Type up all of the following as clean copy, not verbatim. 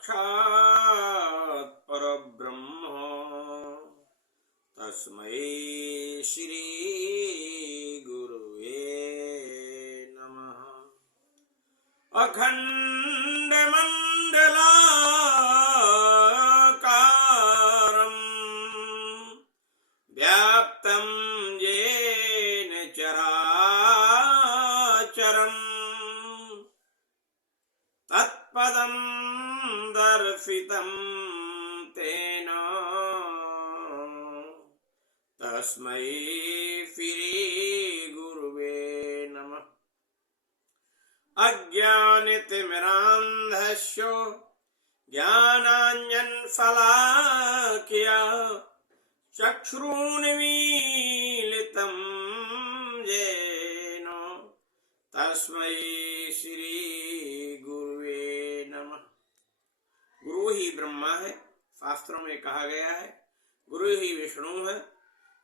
साक्षात् परब्रह्म तस्मै श्री गुरुवे नमः। अखंड मंडलाकारं व्याप्तं येन चराचरं तत्पदं दर्शितं तेन तस्मै श्री गुरुवे नमः। अज्ञानतिमिरान्धस्य ज्ञानाञ्जनशलाकया चक्षुरुन्मीलितं येन तस्मै श्री गुरुवे नमः। गुरु ही ब्रह्मा है, शास्त्रों में कहा गया है। गुरु ही विष्णु है,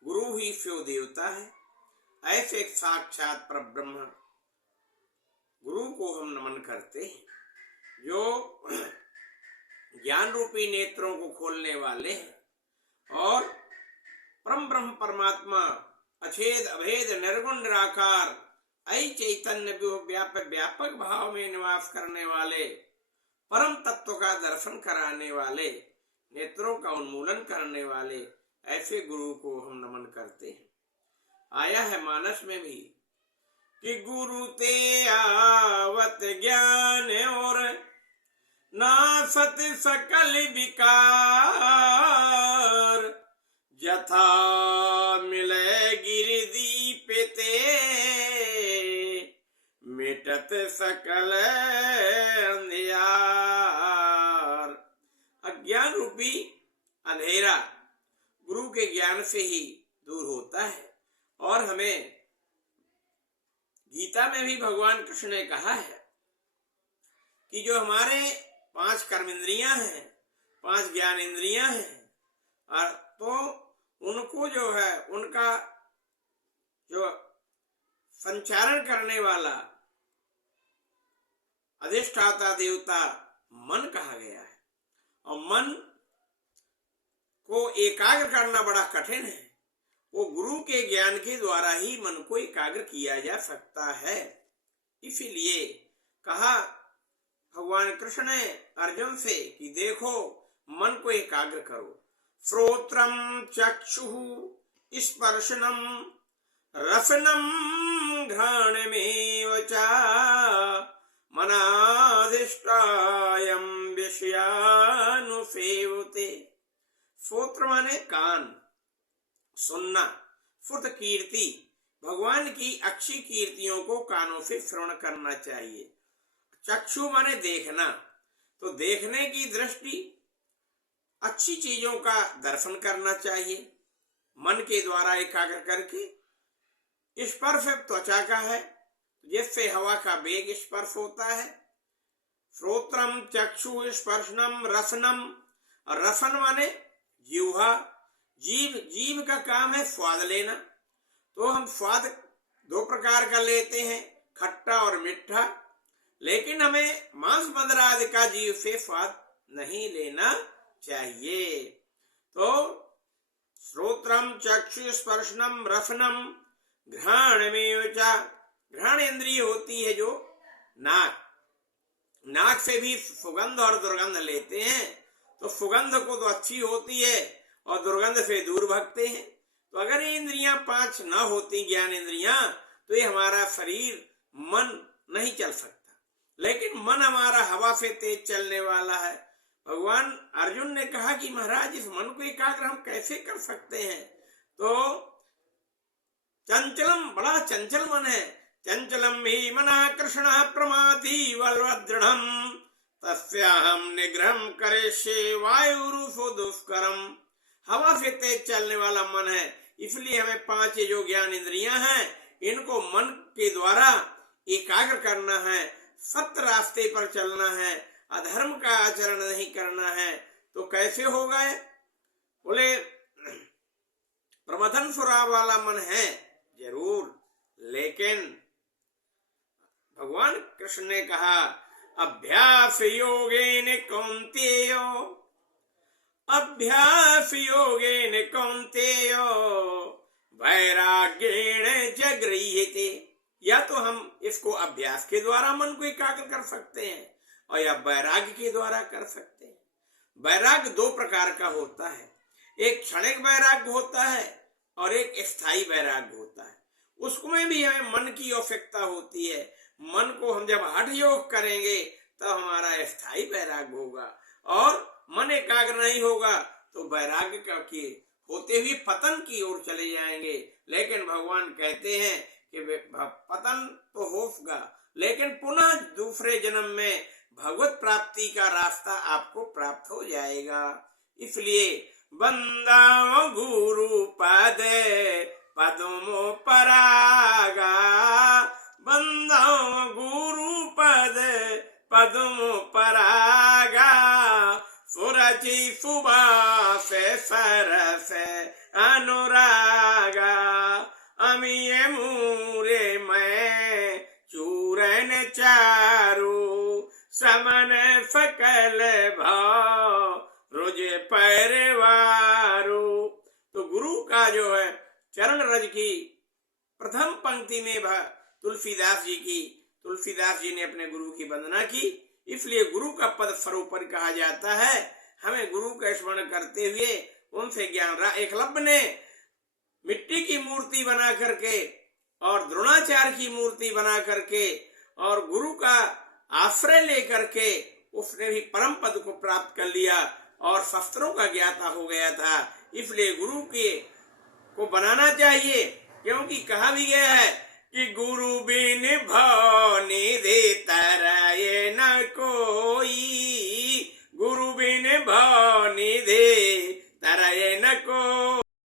गुरु ही शिव देवता है। ऐसे साक्षात परब्रह्म गुरु को हम नमन करते हैं, जो ज्ञान रूपी नेत्रों को खोलने वाले हैं और परम ब्रह्म परमात्मा अछेद अभेद निर्गुण निराकार ऐ चैतन्य व्यापक व्यापक भाव में निवास करने वाले परम तत्व का दर्शन कराने वाले, नेत्रों का उन्मूलन करने वाले ऐसे गुरु को हम नमन करते हैं। आया है मानस में भी कि गुरु ते आवत ज्ञान और नासत सकल विकार, जथा मिले गिरदीप ते मिटत सकल अंधियार। अज्ञान रूपी अंधेरा गुरु के ज्ञान से ही दूर होता है। और हमें गीता में भी भगवान कृष्ण ने कहा है कि जो हमारे 5 कर्मेंद्रियां हैं, 5 ज्ञान इंद्रियां हैं, और तो उनको जो है उनका जो संचारण करने वाला अधिष्ठाता देवता मन कहा गया है। और मन को एकाग्र करना बड़ा कठिन है। वो गुरु के ज्ञान के द्वारा ही मन को एकाग्र किया जा सकता है। इसीलिए कहा भगवान कृष्ण ने अर्जुन से कि देखो मन को एकाग्र करो। श्रोत्रम चक्षुः स्पर्शनम रसनम घ्राणमेव च मनाधिष्ठायं विषयानुसेवते। श्रोत्र माने कान, सुनना, श्रुत कीर्ति, भगवान की अच्छी कीर्तियों को कानों से श्रवण करना चाहिए। चक्षु माने देखना, तो देखने की दृष्टि अच्छी चीजों का दर्शन करना चाहिए मन के द्वारा एकाग्र करके। स्पर्श त्वचा का है, जिससे हवा का वेग स्पर्श होता है। श्रोत्रम चक्षु स्पर्शनम रसनम, और रसन माने जिह्वा, जीव का काम है स्वाद लेना। तो हम स्वाद 2 प्रकार का लेते हैं, खट्टा और मीठा, लेकिन हमें मांस मदिरा आदि का जीव से स्वाद नहीं लेना चाहिए। तो श्रोत्रम चक्षु स्पर्शनम रसनम घ्राणमेव च, घ्राण इंद्रिय होती है जो नाक से भी सुगंध और दुर्गंध लेते हैं। तो सुगंध को तो अच्छी होती है और दुर्गंध से दूर भागते हैं। तो अगर ये इंद्रियां 5 न होती, ज्ञान इंद्रियां, तो ये हमारा शरीर मन नहीं चल सकता। लेकिन मन हमारा हवा से तेज चलने वाला है। भगवान अर्जुन ने कहा कि महाराज इस मन को एकाग्र हम कैसे कर सकते हैं? तो चंचलम, बड़ा चंचल मन है। चंचलम ही मना कृष्ण प्रमादी वल्वदृढ़म तस्याहम निग्रहम करेष्ये वायुरुषो दुष्करम। हवा से तेज चलने वाला मन है, इसलिए हमें 5 जो ज्ञान इंद्रियां हैं इनको मन के द्वारा एकाग्र करना है, सत्य रास्ते पर चलना है, अधर्म का आचरण नहीं करना है। तो कैसे होगा? बोले प्रमथन स्वभाव वाला मन है जरूर, लेकिन भगवान कृष्ण ने कहा अभ्यास योगेन कौन्तेय, अभ्यास योगेन कौन्तेय वैराग्येण च गृह्यते। या तो हम इसको अभ्यास के द्वारा मन को एकाग्र कर सकते हैं और या वैराग्य के द्वारा कर सकते हैं। वैराग्य दो प्रकार का होता है, एक क्षणिक वैराग्य होता है और एक स्थायी वैराग्य होता है। उसमें भी हमें मन की आवश्यकता होती है। मन को हम जब हठ योग करेंगे तब हमारा स्थायी वैराग्य होगा, और मन एकाग्र नहीं होगा तो वैराग्य का की होते हुए पतन की ओर चले जाएंगे। लेकिन भगवान कहते हैं कि पतन तो होगा, लेकिन पुनः दूसरे जन्म में भगवत प्राप्ति का रास्ता आपको प्राप्त हो जाएगा। इसलिए बंदाओ गुरु पद पदमो परागा, बंदाओ गुरु पद पदमो परागा, सुरचि सुबास सरस अनुरागा, अमिये मूरे मैं चूरन चारू, समन सकल भाव रुज परिवारू। तो गुरु का जो है चरण रज की प्रथम पंक्ति में तुलसीदास जी ने अपने गुरु की वंदना की, इसलिए गुरु का पद सर्वोपरि कहा जाता है। हमें गुरु का स्मरण करते हुए उनसे ज्ञान। एकलव्य ने मिट्टी की मूर्ति बना करके और द्रोणाचार्य की मूर्ति बना करके और गुरु का आश्रय लेकर के उसने भी परम पद को प्राप्त कर लिया और शस्त्रों का ज्ञाता हो गया था। इसलिए गुरु के को बनाना चाहिए, क्योंकि कहा भी गया है कि गुरु बिन